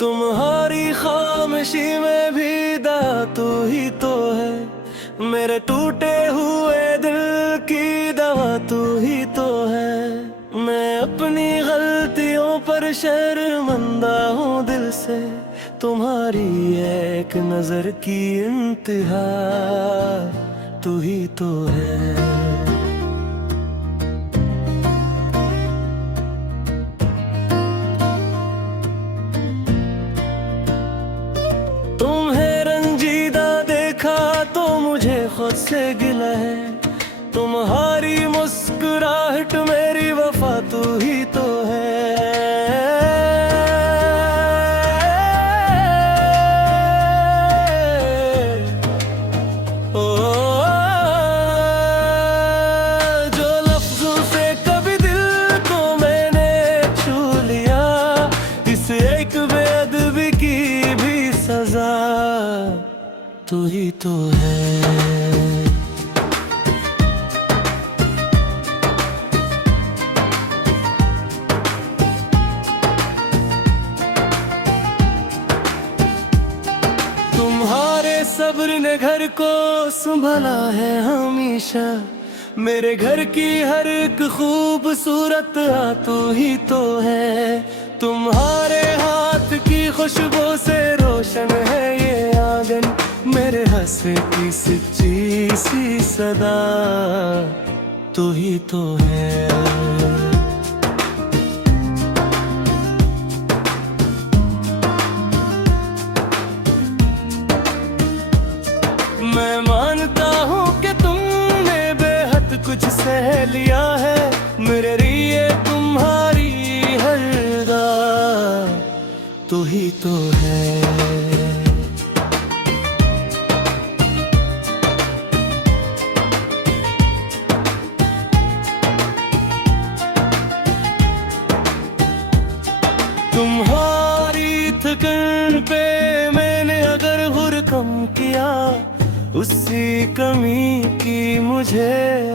तुम्हारी खामोशी में भी दया तू ही तो है। मेरे टूटे हुए दिल की दवा तू ही तो है। मैं अपनी गलतियों पर शर्मिंदा हूँ दिल से। तुम्हारी एक नजर की इंतहा तू ही तो है। तुम्हें रंजीदा देखा तो मुझे खुद से गिला है। तुम्हारी मुस्कुराहट मेरी वफा तू ही तो है। ओ, जो लफ्जों से कभी दिल को मैंने छू लिया, इस एक बेअदबी की भी सजा तू ही तो है। तुम्हारे सब्र ने घर को संभाला है हमेशा। मेरे घर की हर एक खूबसूरत तू ही तो है। तुम्हारे हाथ की खुशबू से रोशन है ये आंगन। मेरे हंसे की सच्ची सी सदा तू ही तो है। मैं मानता हूँ कि तुमने बेहद कुछ सह लिया है। मेरे लिए तुम्हारी हर अदा तू ही तो है। तुम्हारी थकन पे मैंने अगर गुर कम किया, उसी कमी की मुझे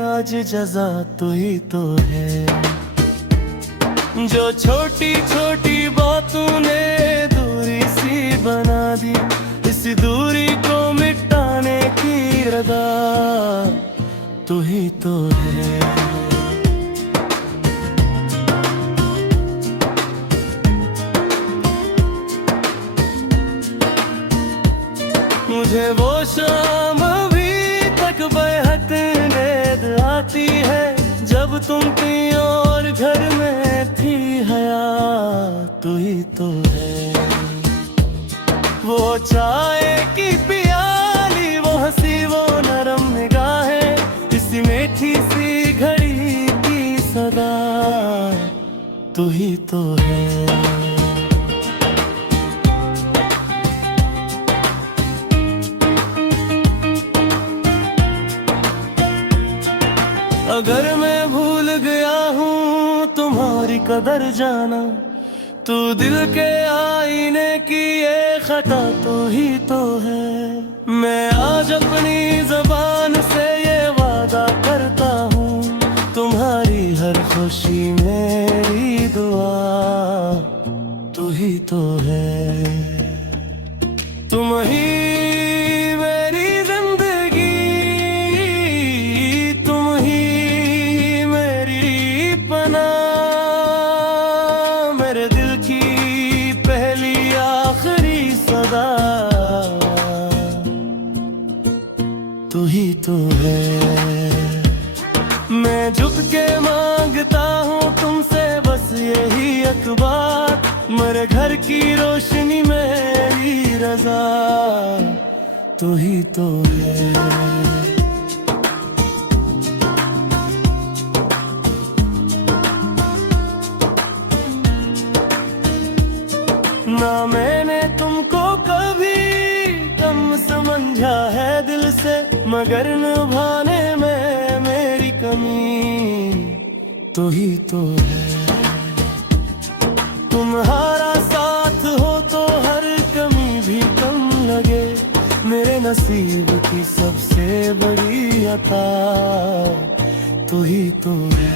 आज जज़ा तू ही तो है। जो छोटी छोटी बातों ने दूरी सी बना दी, इस दूरी को मिटाने की रदा तू ही तो है। मुझे वो शाम अभी तक बेहद नींद आती है, जब तुम थी और घर में थी हया तू ही तो है। वो चाय की प्याली, वो हंसी, वो नरम निगाहें, इसी मीठी सी घड़ी की सदा तू ही तो है। अगर मैं भूल गया हूँ तुम्हारी कदर जाना, तू दिल के आईने की ये खता तू ही तो है। मैं आज अपनी ज़बान से ये वादा करता हूँ, तुम्हारी हर खुशी मेरी दुआ तू ही तो है। तुम ही मेरी जिंदगी, तुम ही मेरी पनाह, मेरे दिल की पहली आखिरी सदा तू ही तो है। मैं झुक के मांगता हूँ तुमसे बस यही एक बात, मेरे घर की रोशनी मेरी रजा तू ही तो है। ना मैंने तुमको कभी कम समझा है दिल से, मगर निभाने में मेरी कमी तू ही तो है। तुम्हारा साथ हो तो हर कमी भी कम लगे, मेरे नसीब की सबसे बड़ी अता तू ही तो है।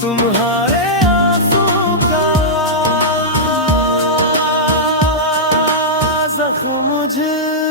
तुम्हारे आंसू आँख मुझे